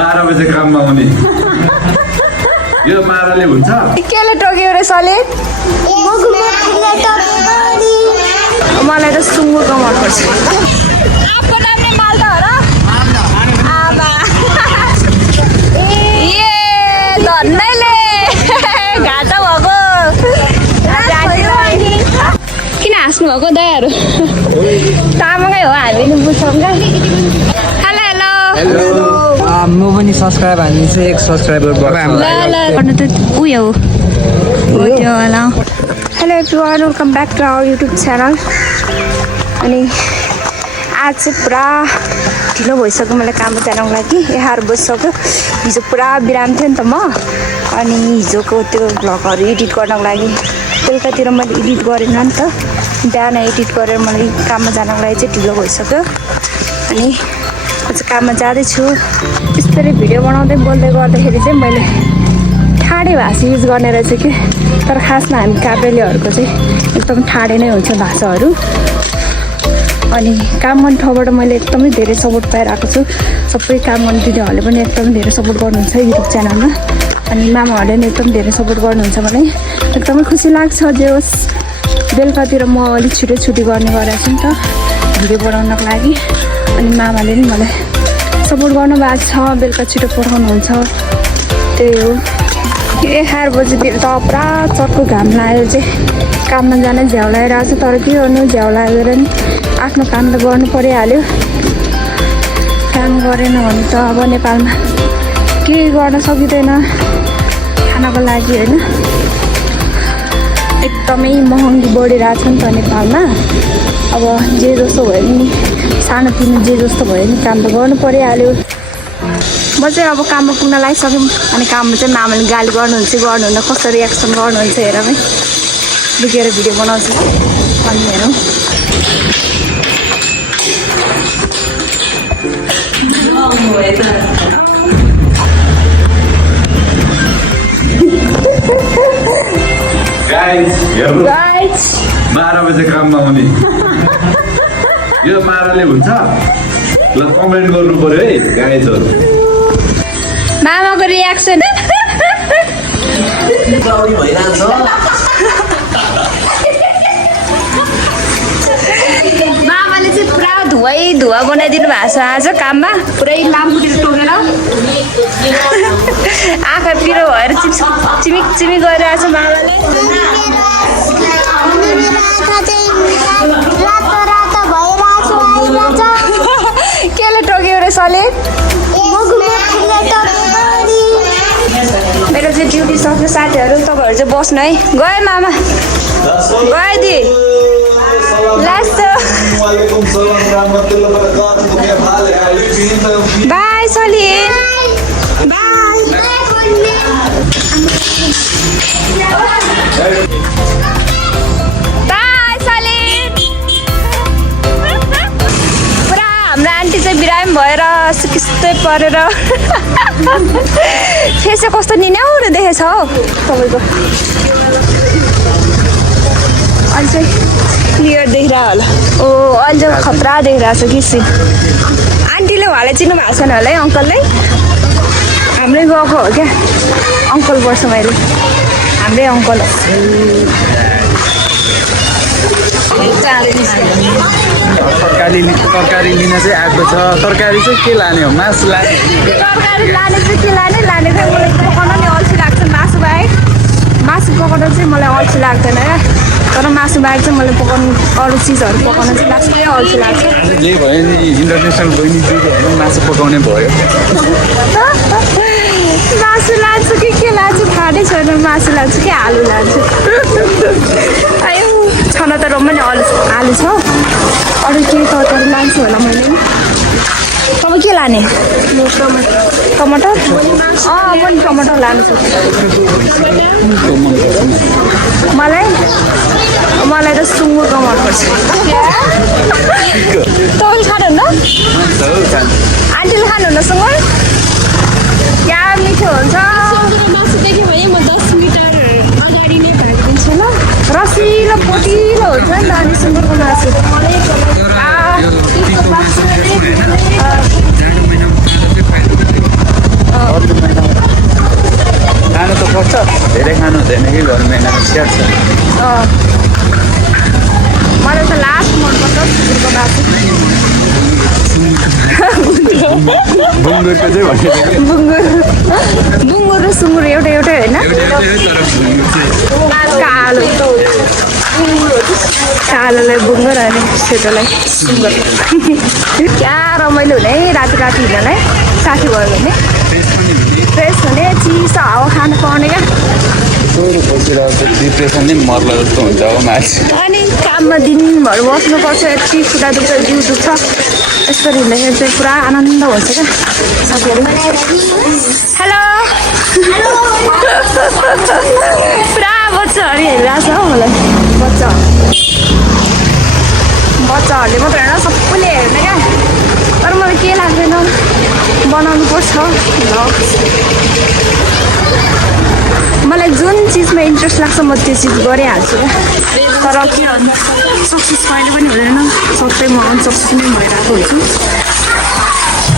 12 बजे काममा आउने यो 12 ले हुन्छ केले टोक्यो रे सले मलाई त सुँगुरको मन पर्छ आपको नाम ने मालदा हो र आबा ए धन्नैले घाटा भएको किन हाँस्नु भएको दयाहरू तामाङै हो हामी नि बुझ्छौँ क्या हेलो हेलो म पनि सब्सक्राइब हानिदिन्छु 1 सब्सक्राइबर भयो ल गर्नु त उयो हो त्यो होला hello everyone welcome back to our YouTube channel अनि आज चाहिँ पुरा ढिलो भइसक्यो मलाई काममा जानको लागि 11 बजिसक्यो हिजो पुरा बिराम थियो नि त म अनि हिजोको त्यो भ्लगहरू एडिट गर्नको लागि बेलुकातिर मैले एडिट गरेन नि त बिहान एडिट गरेर मलाई काममा जानको लागि चाहिँ ढिलो भइसक्यो अनि म चाहिँ काममा जाँदैछु यस्तरी भिडियो बनाउँदै बोल्दै गर्दाखेरि चाहिँ मैले ठाडे भाषा युज गर्ने रहेछ कि तर खासमा हामी काभ्रेलेहरूको चाहिँ एकदम ठाडे नै हुन्छ भाषाहरू अनि काम गर्ने ठाउँबाट मैले एकदमै धेरै सपोर्ट पाइरहेको छु सबै काम गर्ने दिदीहरूले पनि एकदमै धेरै सपोर्ट गर्नुहुन्छ युट्युब च्यानलमा अनि मामाहरूले पनि एकदम धेरै सपोर्ट गर्नुहुन्छ मलाई एकदमै खुसी लाग्छ जे होस् बेलुकातिर म अलिक छिटो छुट्टी गर्ने गरेको छु नि त भिडियो बनाउनको लागि अनि मामाले पनि मलाई सपोर्ट गर्नुभएको छ बेलुका छिटो पठाउनुहुन्छ त्यही हो 11 बजीतिर त पुरा चर्को घाम लागेर चाहिँ काममा जान झ्याउ लगाइरहेको छ तर के गर्नु झ्याउ लागेर नि आफ्नो काम त गर्नु परिहाल्यो काम गरेन भने त अब नेपालमा केही गर्न सकिँदैन खानको लागि होइन एकदमै महँगी बढिरहेको छ नि त नेपालमा अब जे जस्तो भयो नि सानोतिनो जे जस्तो भयो नि काम त गर्नु परिहाल्यो म चाहिँ अब काममा पुग्न लागिसक्यौँ अनि काममा चाहिँ मामाले गाली गर्नुहुन्छ गर्नुहुन्न कस्तो रियाक्सन गर्नुहुन्छ हेरौँ है लुकेर भिडियो बनाउँछु अनि हेरौँ गाइस हेर्नु गाइस 12 बजे काममा आउने यो 12 ले हुन्छ ल कमेन्ट गर्नु पर्यो है गाइजहरु मामाको रियाक्सन मामाले चाहिँ पुरा धुवा बनाइदिनु भएको छ आज काममा पुरै लामखुट्टेर टोकेर आँखा पिरो भएर चिमिक चिमिक गरिरहेको छ मामाले केले टोक्यो रे सले मेरो चाहिँ ड्युटी सक्यो साथीहरू तपाईँहरू चाहिँ बस्नु है गयो मामा गयो दि लास्ट बाई सली बाई सली पुरा हाम्रो आन्टी चाहिँ बिरामी भएर सुकिस्तै परेर फेस कस्तो निन्याउरो देखेछ हौ तपाईँको अहिले चाहिँ क्लियर देखिरहेको होला ओ अहिले चाहिँ खतरा देखिरहेको छ कि सिन आन्टीले उहाँलाई चिन्नु भएको छैन होला है अङ्कलले हाम्रै गएको हो क्या अङ्कल पर्छ मैले हाम्रै अङ्कल हो तरकारी लिन चाहिँ आएको छ तरकारी चाहिँ के लाने हो मासु लाने तरकारी लाने चाहिँ के लाने चाहिँ मलाई पकाउन नि अल्छी लाग्छ मासु बाहेक मासु पकाउन चाहिँ मलाई अल्छी लाग्दैन क्या तर मासु बाहेक चाहिँ मलाई पकाउनु अरू चिजहरू पकाउन चाहिँ लास्टै अल्छी लाग्छ जे भयो नि इन्टरनेसनल बहिनी दिदीहरू मासु पकाउने भयो मासु लान्छु कि के लान्छु थाहा नै छैन मासु लान्छु कि आलु लान्छु आयो छन त रोमा नि आलु छ अरू केही तरकारी लान्छु होला मैले तपाईँ के लाने टमाटर म पनि टमाटर लान्छु मलाई त सुँगुरको मनपर्छ तपाईँले खानुहुन्न आन्टीले खानुहुन्न सुँगुर क्या मिठो हुन्छ मासु देख्यो भने म 10 मिटर अगाडि नै भागिदिन्छु ल रसिलो पोटिलो हुन्छ नि त अनि सुँगुरको मासु मलाई त लास्ट मनपर्छ सुँगुरको मासु बुङ्गुरको चाहिँ भनेको बुङ्गुर र सुँगुर एउटै एउटै होइन कालोलाई बुङ्गुर अनि सेतोलाई सुँगुर क्या रमाइलो हुने राति राति हिँड्नलाई साथी भयो भने फ्रेस हुने चिसो हावा खानु पाउने क्या डिप्रेसन नै मर्ला जस्तो हुन्छ अब मान्छे अनि काममा दिनभर बस्नुपर्छ यति खुट्टा दुख्छ जिउ दुख्छ यसरी हिँड्दाखेरि चाहिँ पुरा आनन्द हुन्छ क्या साथीहरू हेलो पुरा बच्चाहरू हेरिरहेको छ हौ मलाई बच्चाहरूले मात्र होइन सबैले हेर्ने क्या तर मलाई के लाग्दैन बनाउनु पर्छ भ्लग मलाई जुन चिजमा इन्ट्रेस्ट लाग्छ म त्यो चिज गरिहाल्छु क्या तर के भन्नु सक्सेस कहिले पनि हुँदैन सबै म अनसक्सेस नै भइरहेको हुन्छु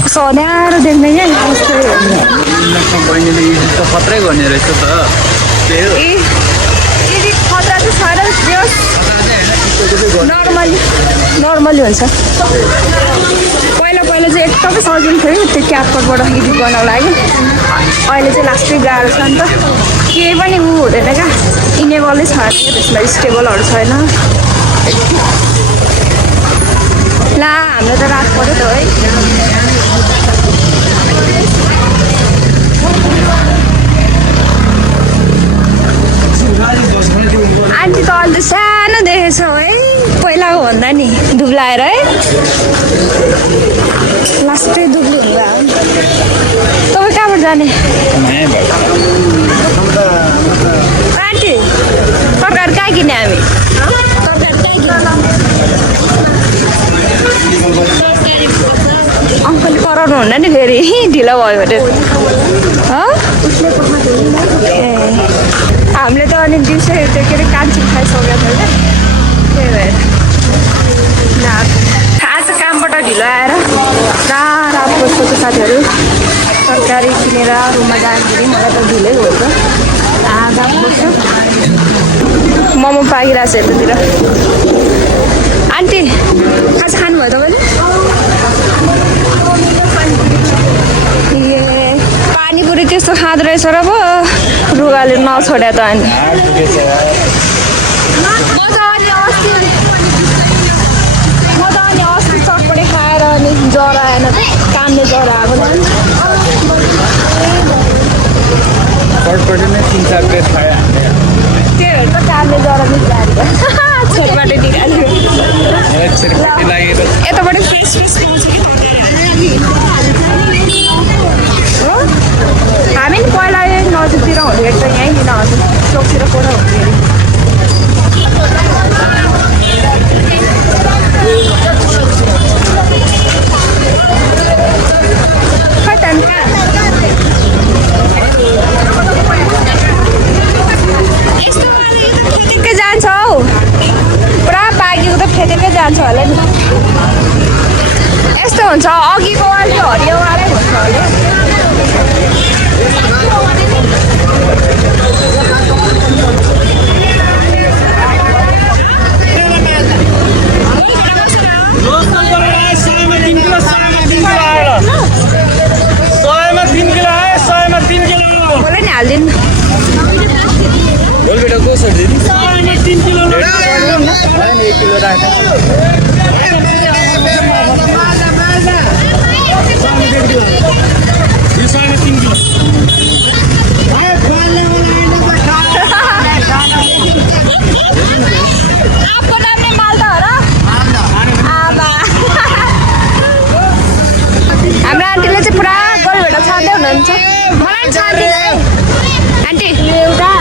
कस्तो अँध्यारो देख्ने क्या कस्तो बहिनीले त खत्रै गर्ने रहेछ त त्यही हो ए यदि खतरा चाहिँ छैन नर्मली हुन्छ पहिला चाहिँ एकदमै सजिलो थियो त्यो क्यापकटबाट एडिट गर्नको लागि अहिले चाहिँ लास्टै गाह्रो छ नि त केही पनि ऊ हुँदैन क्या इनेबलै छैन क्या त्यसमा स्टेबलहरू छैन ला हाम्रो त रात पऱ्यो त है आन्टी त अहिले त सानो देखेछौ है पहिलाको भन्दा नि दुब्लाएर है लास्टै दुब्ली हुनुभयो तपाईँ कहाँबाट जाने आन्टी तरकारी कहाँ किने हामी अङ्कलले कराउनु हुन्न नि फेरि ढिलो भयो भने हामीले त अनि दिउँसो त्यो के अरे कान्छी खाइसकेको थियो क्या त्यही भएर आज कामबाट ढिलो आएर रात बस्छु त साथीहरू तरकारी किनेर रुममा जाँदाखेरि मलाई त ढिलै हुन्छ रात बस्छु मोमो पाकिरहेको छ यतातिर आन्टी खाजा खानुभयो तपाईँले ए पानीपुरी त्यस्तो खाँदो रहेछ र पो रुगाले नछोड्या त अनि अस्ति चटपटे खाएर अनि ज्वरो आएन त कामले ज्वरो आएको चटपटे नै 3-4 प्लेट खायो त्यही त कामले ज्वरो निकाल्यो छोटबाटै निकाल्यो यताबाट फ्रेस पाउँछ हो हामी नि पहिला नजिकतिर हुने रहेछ यहीँ किन हजुर चोकतिर कोही हुने खै त यस्तो फेदेकै जान्छ हौ पुरा पाकेको त फेदेकै जान्छ होला नि यस्तो हुन्छ अघिको वाले हरियोवालै हुन्छ होला बोला नि हालिदिनु बेटा कसरी दिदी 3 किलो 1 किलो राख आपको नाम नहीं मालदा हो रहा आबा हाम्रो आन्टीले चाहिँ पुरा गोलभेडा छान्दै हुनुहुन्छ मलाई छान्दिनु आन्टी एउटा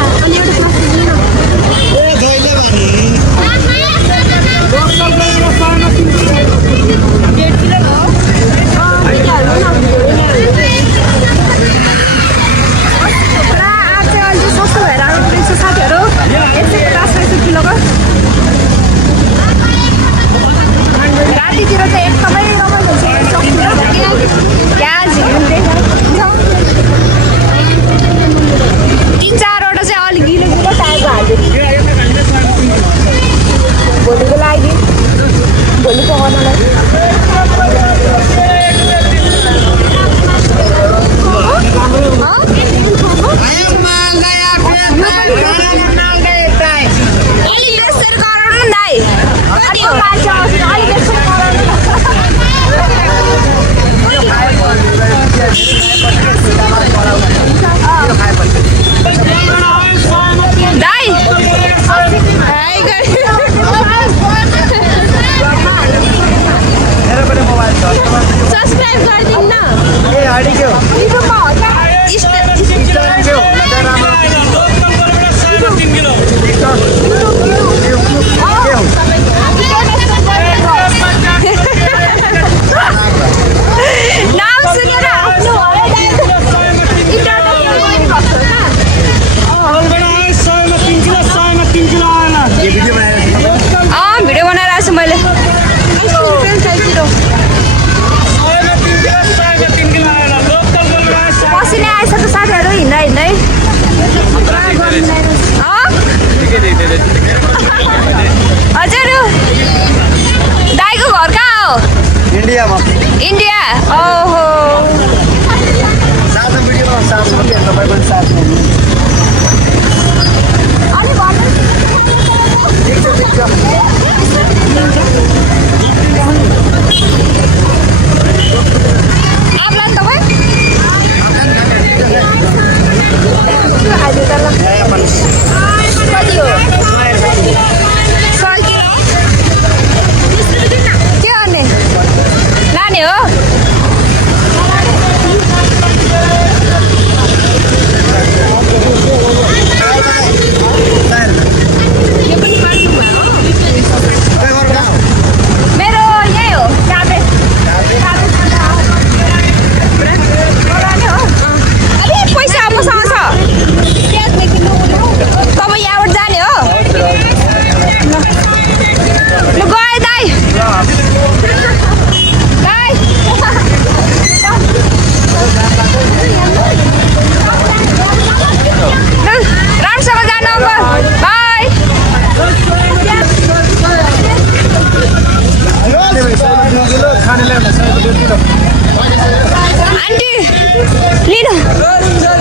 किन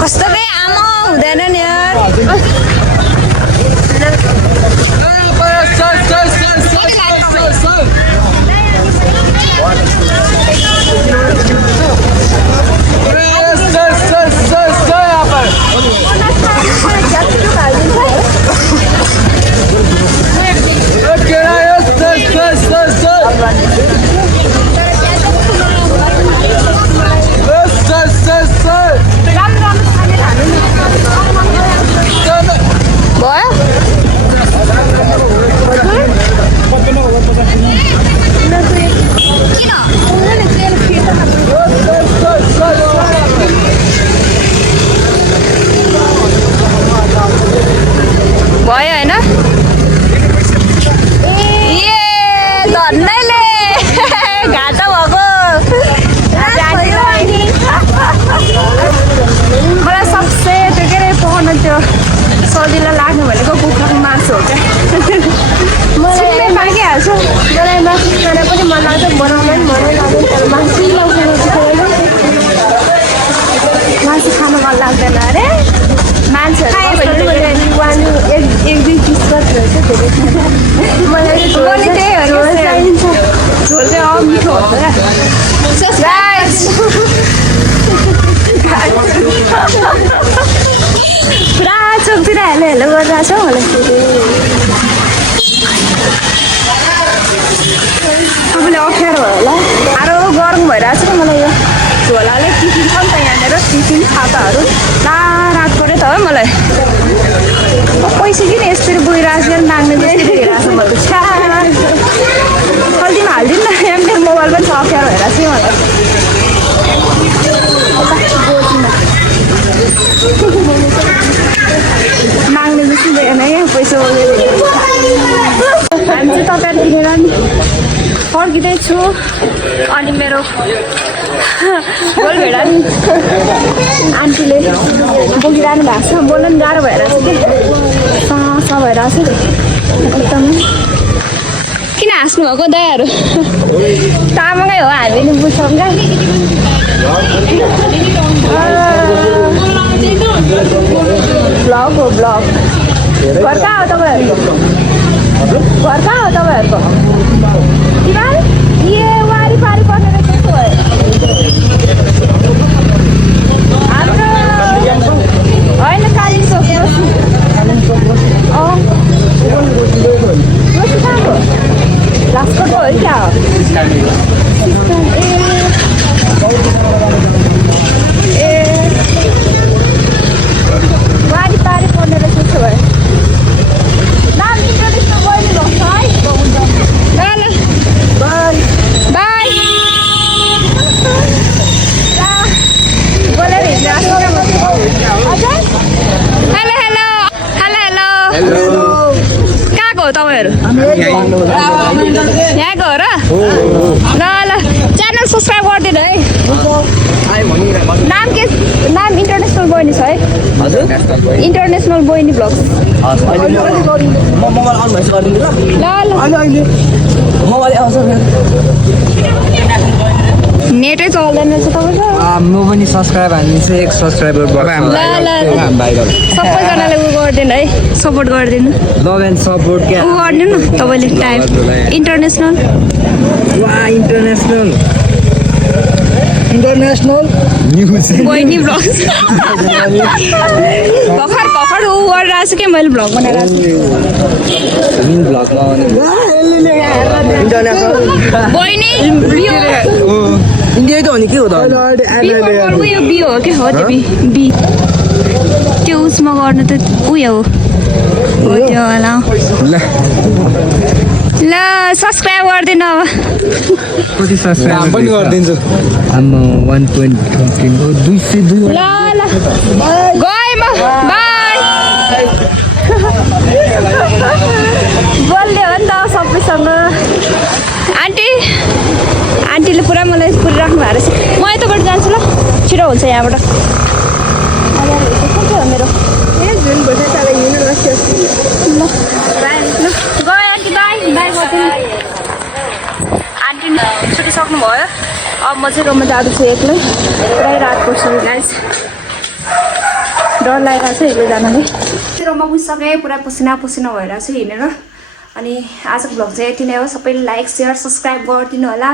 कस्तो के आमा हुँदैन नि यार भयो होइन ए धन्नैले घाटा भएको मलाई सबसे त्यो के अरे पकाउनु त्यो सजिलो लाग्नु भनेको कुखुराको मासु हो क्या मलाई पाकिहाल्छु मलाई मासु खाना पनि मन लाग्छ बनाउनु पनि मन लाग्दैन तर मासु खानु मन लाग्दैन अरे मान्छेहरू एक दुई पिस मात्रै हुन्छ मलाई त्यहीहरू चाहिन्छ झोल चाहिँ मिठो हुन्छ पुरा चोकतिर हेलो हेलो गरिरहेको छ मलाई आफूले अप्ठ्यारो भयो होला साह्रो गरम भइरहेको छ मलाई यो झोलाले टिफिन छ नि त यहाँनिर टिफिन खाताहरू रात पऱ्यो त है मलाई पैसा किन यसरी बोइरहेको छ नाग्ने जस्तो हेरिरहेको छ मैले हल्दीमा हालिदिनु न यहाँ मेरो मोबाइल पनि छ अप्ठ्यारो हेरेको छु मलाई नाग्ने जस्तो देखेन क्या पैसा हामी चाहिँ तपाईँ किनेर नि फर्किँदैछु अनि मेरो गोलभेडा नि आन्टीले बोकिरहनु भएको छ बोल्नु पनि गाह्रो भइरहेको छ कि भइरहेको छ एकदमै किन हाँस्नु भएको दयाहरू तामाकै हो हामी नि बुझ्छौँ क्या ब्लग हो ब्लग घर कहाँ हो तपाईँहरूको घर कहाँ हो तपाईँहरूको ए वारिपारि पर्ने रहेछ त्यसो भए हाम्रो होइन कालिम्पोङ रोसी कहाँको लास्टको हो क्या हो ए वारिपारि पर्ने रहेछ त्यसो भए नाम इन्ट्रोड्युसन गरिदिनु है बाई बाई बोलेर हिँड्नु हेलो हेलो हेलो हेलो कहाँको हो तपाईँहरू यहाँको हो र ल ल च्यानल सब्सक्राइब गरिदिनु है नाम के नाम इन्टरनेसनल बहिनी छ है इन्टरनेसनल बहिनी ब्लग्स ल नेटै चल्दैन रहेछ तपाईँको म पनि सब्सक्राइब हाल्नु एक सब्सक्राइबर सबैजनाले उ गरिदिनु है सपोर्ट गरिदिनु लभ एन्ड सपोर्ट क्या उ गरिदिनु न तपाईँले टाइप इन्टरनेसनल इन्टरनेसनल न्युज बहिनी ब्लग्स भर्खर भर्खर उ गरिरहेको छु कि मैले भ्लग बनाइरहेको छु बहिनी इन्डिया त हो नि के हो त उयो बी हो क्या हो त्यो बी त्यो उसमा गर्नु त उयो हो त्यो होला ल सब्सक्राइब गरिदिनु अब कति सब्सक्राइब पनि गरिदिन्छु आम्मा 1.15 202 ल ल गएँ म बाई बोल्ने हो नि त सबैसँग आन्टीले पुरा मलाई पुरिराख्नु भएको रहेछ म यताबाट जान्छु ल छिटो हुन्छ यहाँबाट मेरो जुन भोट हिँड्नु बस्यो ल गयो आन्टी बाई बाई गरिदिनु आन्टी छुट्टी सक्नुभयो अब म चाहिँ रुममा जाँदैछु एक्लै पुरै रात पर्छ गाइस डर लागिरहेको छ एक्लै जानाले रुममा पुगिसकेँ पुरा पसिना भइरहेको छु हिँडेर अनि आजको भ्लग चाहिँ यति नै हो सबैले लाइक सेयर सब्सक्राइब गरिदिनु होला